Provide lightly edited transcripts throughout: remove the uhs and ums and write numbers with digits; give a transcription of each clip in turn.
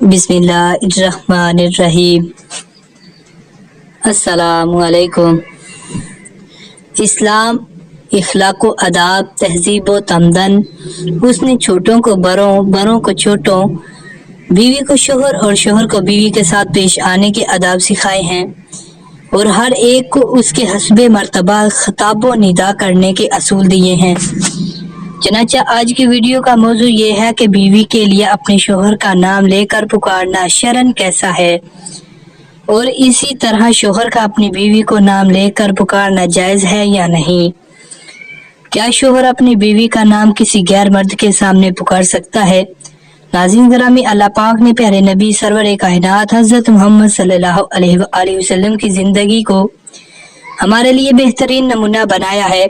बिस्मिल्लाहिर्रहमानिर्रहीम। अस्सलामु अलैकुम। इस्लाम इखलाक व अदाब, तहजीब व तमदन, उसने छोटों को बड़ों, बड़ों को छोटों, बीवी को शोहर और शोहर को बीवी के साथ पेश आने के आदाब सिखाए हैं और हर एक को उसके हस्बे मर्तबा खिताब व निदा करने के असूल दिए हैं। चनाचा आज की वीडियो का मौजू ये है कि बीवी के लिए अपने शोहर का नाम लेकर पुकारना शरन कैसा है, और इसी तरह शोहर का अपनी बीवी को नाम लेकर पुकारना जायज है या नहीं। क्या शोहर अपनी बीवी का नाम किसी गैर मर्द के सामने पुकार सकता है? नाज़रीन ग्रामी, अल्लाह पाक ने प्यारे नबी सरवर कायनात हज़रत मोहम्मद सल्लल्लाहु अलैहि वसल्लम की जिंदगी को हमारे लिए बेहतरीन नमूना बनाया है,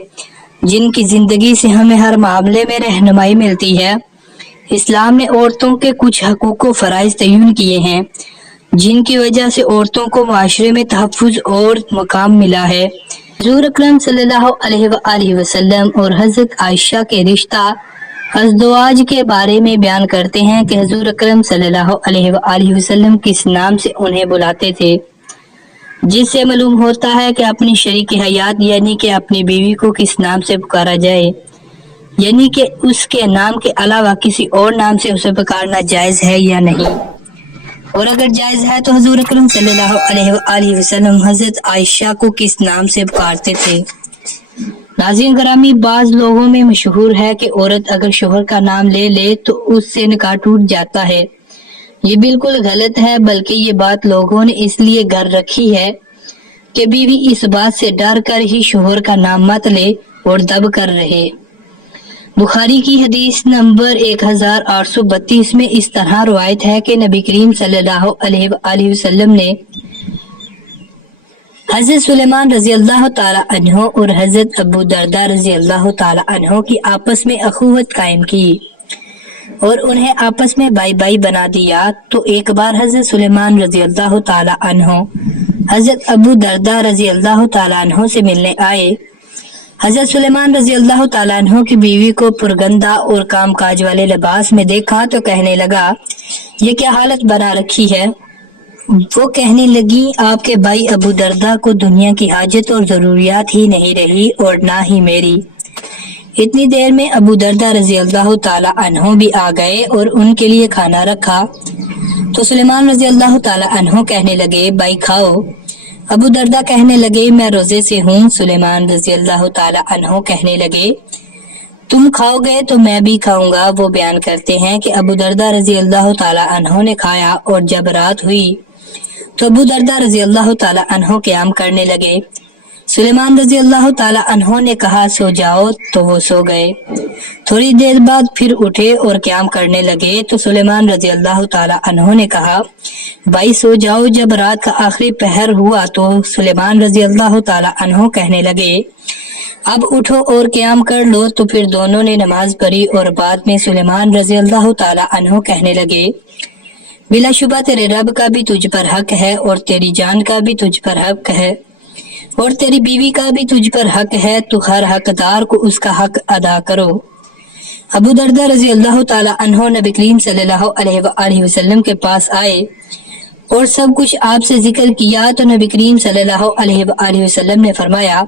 जिनकी जिंदगी से हमें हर मामले में रहनुमाई मिलती है। इस्लाम ने औरतों के कुछ हकूक़ व फ़राइज़ तय्युन किए हैं, जिनकी वजह से औरतों को माशरे में तहफ़्फ़ुज़ और मकाम मिला है। हुज़ूर अकरम सल्लल्लाहु अलैहि वसल्लम और हज़रत आयशा के रिश्ता अज़दवाज के बारे में बयान करते हैं कि हुज़ूर अकरम सल्लल्लाहु अलैहि वसल्लम किस नाम से उन्हें बुलाते थे, जिससे मालूम होता है कि अपनी शरीक हयात यानी कि अपनी बीवी को किस नाम से पुकारा जाए, यानी कि उसके नाम के अलावा किसी और नाम से उसे पुकारना जायज है या नहीं, और अगर जायज है तो हुज़ूर अकरम सल्लल्लाहु अलैहि वसल्लम हज़रत आयशा को किस नाम से पुकारते थे। नाज़रीन ग्रामी, बाज़ लोगों में मशहूर है कि औरत अगर शोहर का नाम ले ले तो उससे निकाह टूट जाता है। ये बिल्कुल गलत है, बल्कि ये बात लोगों ने इसलिए घर रखी है कि बीवी इस बात से डर कर ही शोहर का नाम मत ले और दब कर रहे। बुखारी की हदीस नंबर 1832 में इस तरह रवायत है कि नबी करीम सल्लल्लाहु अलैहि वसल्लम ने हज़रत सुलेमान रज़ी अल्लाह ताला अन्हो और हज़रत अबू दरदा रज़ी अल्लाह ताला अन्हो की आपस में अखुवत कायम की और उन्हें आपस में भाई भाई बना दिया। तो एक बार हज़रत सुलेमान रज़ी अल्लाह ताला अन्हो हज़रत अबू दरदा रज़ी अल्लाह ताला अन्हो से मिलने आए। हज़रत सुलेमान रज़ी अल्लाह ताला अन्हो की बीवी को पुरगंदा और काम काज वाले लिबास में देखा तो कहने लगा, ये क्या हालत बना रखी है। वो कहने लगी, आपके भाई अबू दरदा को दुनिया की हाजत और जरूरियात ही नहीं रही और ना ही मेरी। इतनी देर में अबू दरदा रज़ी अल्लाह ताला अन्हो भी आ गए और उनके लिए खाना रखा। तो सुलेमान रज़ी अल्लाह ताला अन्हो कहने लगे, भाई खाओ। अबू दरदा कहने लगे, मैं रोजे से हूँ। सुलेमान रज़ी अल्लाह ताला अन्हो कहने लगे, तुम खाओगे तो मैं भी खाऊंगा। वो बयान करते हैं कि अबू दरदा रज़ी अल्लाह ताला अन्हो ने खाया और जब रात हुई तो अबू दरदा रज़ी अल्लाह ताला अन्हो क़याम करने लगे। सुलेमान रज़ी अल्लाह ताला अन्हो ने कहा, सो जाओ, तो वो सो गए। थोड़ी देर बाद फिर उठे और क़याम करने लगे। तो सुलेमान रज़ी अल्लाह ताला अन्हो ने कहा, भाई सो जाओ। जब रात का आखिरी पहर हुआ तो सुलेमान रज़ी अल्लाह ताला अन्हो कहने लगे, अब उठो और क़याम कर लो। तो फिर दोनों ने नमाज पढ़ी और बाद में सुलेमान रज़ी अल्लाह ताला अन्हो कहने लगे, बिलाशुबा तेरे रब का भी तुझ पर हक है और तेरी जान का भी तुझ पर हक है और तेरी बीवी का भी तुझ पर हक है। तो हर हकदार को उसका हक अदा करो। अबू दरदा रज़ी अल्लाह ताला अन्हो नबी करीम सल्लल्लाहु अलैहि वसल्लम के पास आए और सब कुछ आपसे जिक्र किया। तो नबी करीम सल्लल्लाहु अलैहि वसल्लम ने फरमाया,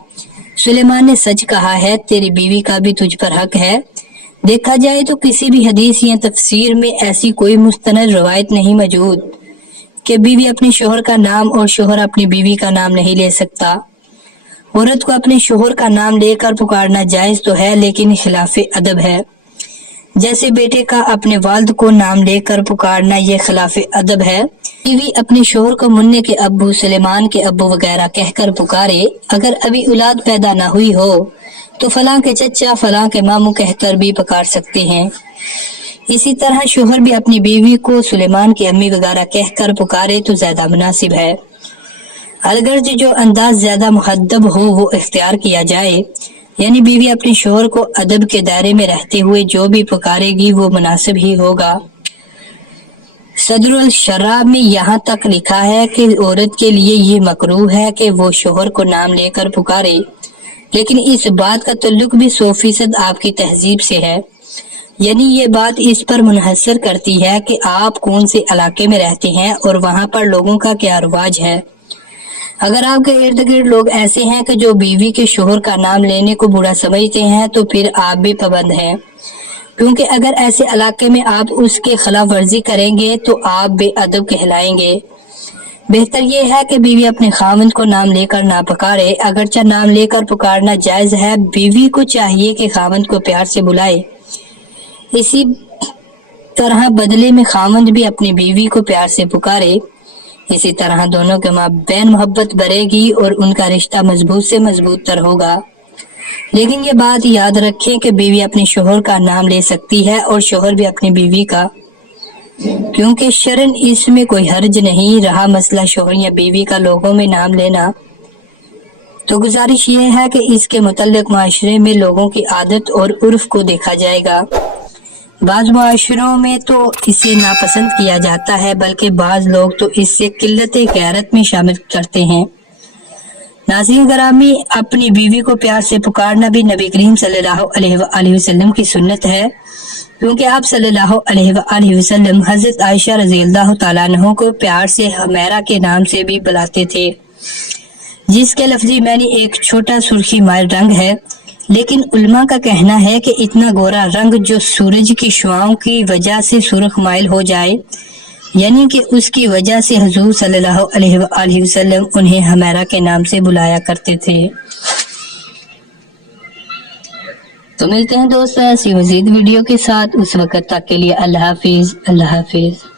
सुलेमान ने सच कहा है, तेरी बीवी का भी तुझ पर हक है। देखा जाए तो किसी भी हदीस या तफसीर में ऐसी कोई मुस्तनद रवायत नहीं मौजूद कि बीवी अपने शोहर का नाम और शोहर अपनी बीवी का नाम नहीं ले सकता। औरत को अपने शोहर का नाम लेकर पुकारना जायज तो है, लेकिन खिलाफ अदब है। जैसे बेटे का अपने वालिद को नाम लेकर पुकारना ये खिलाफ अदब है। बीवी अपने शोहर को मुन्ने के अब्बू, सुलेमान के अब्बू वगैरह कहकर पुकारे। अगर अभी औलाद पैदा ना हुई हो तो फलां के चचा, फलां के मामू कहकर भी पुकार सकते हैं। इसी तरह शोहर भी अपनी बीवी को सुलेमान की अम्मी वगैरह कहकर पुकारे तो ज्यादा मुनासिब है। अगर जो अंदाज ज्यादा मुहद्दब हो वो इख्तियार किया जाए, यानी बीवी अपने शोहर को अदब के दायरे में रहते हुए जो भी पुकारेगी वो मुनासिब ही होगा। सदरुल शराब में यहाँ तक लिखा है कि औरत के लिए ये मकरूह है कि वो शोहर को नाम लेकर पुकारे, लेकिन इस बात का ताल्लुक भी 100% आपकी तहजीब से है। یعنی یہ بات اس پر منحصر کرتی ہے کہ آپ کون سے علاقے میں رہتے ہیں اور وہاں پر لوگوں کا کیا رواج ہے۔ اگر آپ کے ارد گرد لوگ ایسے ہیں کہ جو بیوی کے شوہر کا نام لینے کو برا سمجھتے ہیں تو پھر آپ بھی پابند ہیں، کیونکہ اگر ایسے علاقے میں آپ اس کے خلاف ورزی کریں گے تو آپ بے ادب کہلائیں گے۔ بہتر یہ ہے کہ بیوی اپنے خاوند کو نام لے کر نہ پکارے، اگرچہ نام لے کر پکارنا جائز ہے، بیوی کو چاہیے کہ خاوند کو پیار سے بلائے۔ اسی طرح بدلے میں خاوند بھی اپنی بیوی کو پیار سے پکارے، اسی طرح دونوں کے مابین محبت بڑھے گی اور ان کا رشتہ مضبوط سے مضبوط تر ہوگا۔ لیکن یہ بات یاد رکھیں کہ بیوی اپنے شوہر کا نام لے سکتی ہے اور شوہر بھی اپنی بیوی کا، کیونکہ شرعاً اس میں کوئی حرج نہیں۔ رہا مسئلہ شوہر یا بیوی کا لوگوں میں نام لینا، تو گزارش یہ ہے کہ اس کے متعلق معاشرے میں لوگوں کی عادت اور عرف کو دیکھا جائے گا۔ بعض معاشروں میں تو اسے ناپسند کیا جاتا ہے، بلکہ بعض لوگ تو اس سے قلت غیرت میں شامل کرتے ہیں۔ ناظرین گرامی، اپنی بیوی کو پیار سے پکارنا بھی نبی کریم صلی اللہ علیہ وآلہ وسلم کی سنت ہے، کیونکہ آپ صلی اللہ علیہ وآلہ وسلم حضرت عائشہ رضی اللہ تعالیٰ عنہ کو پیار سے حمیرہ کے نام سے بھی بلاتے تھے، جس کے لفظی معنی ایک چھوٹا سرخی مائل رنگ ہے۔ لیکن علماء کا کہنا ہے کہ اتنا گورا رنگ جو سورج کی شعاؤں کی وجہ سے سرخ مائل ہو جائے، یعنی کہ اس کی وجہ سے حضور صلی اللہ علیہ وآلہ وسلم انہیں حمیرہ کے نام سے بلایا کرتے تھے۔ تو ملتے ہیں دوستوں ایسی مزید ویڈیو کے ساتھ، اس وقت تک کے لیے اللہ حافظ۔ اللہ حافظ۔